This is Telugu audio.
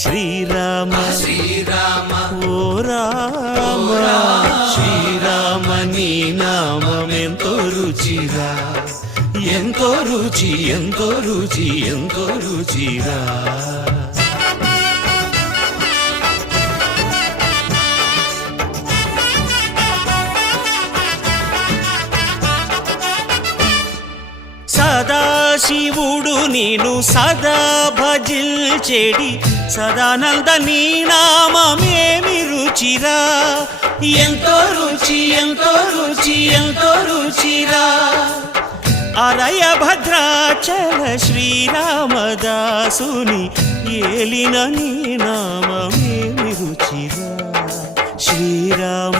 శ్రీరామ శ్రీరామ ఓ రామ శ్రీరామ నీ నామం ఎంతో రుచిరా, ఎంతో రుచి ఎంతో రుచి ఎంతో రుచిరా. సదాశివుడు నేను సదా భజిల్చెడి సదానంద నీ నామమేమి రుచిరా, ఎంతో రుచి ఎంతో రుచి ఎంతో రుచిరా. అరయ భద్రాచల శ్రీరామదాసుని ఏలిన నీ నామమేమి రుచిరా. శ్రీరామ